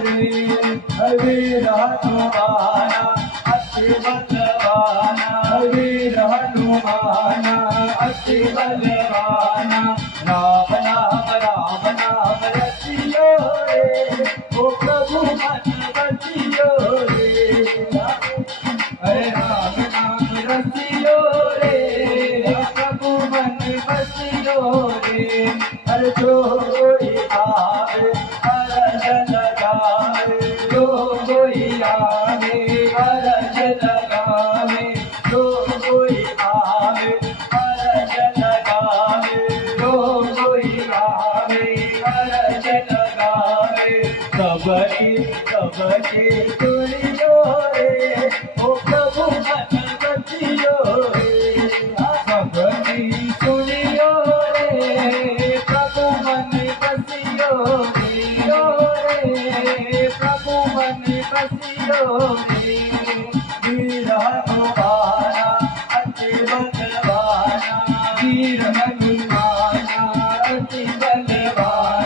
वीर हनुमान अति बलवाना, वीर हनुमान अति बलवाना। राम नाम रसियो रे, ओ प्रभु मन बसियो रे। हरे राम नाम रसियो रे, प्रभु मन बसियो रे। हर जो कोई आवे अरज लगावे, जो कोई आवे अरज लगावे, जो कोई आवे अरज लगावे, जो कोई आवे अरज लगावे। सबकी सुनियो रे, ओ प्रभु मन बसियो रे। सबकी सुनियो रे, प्रभु मन बसियो रे, प्रभु मन बसियो रे। वीर हनुमान अति बलवाना, वीर हनुमान अति बलवाना।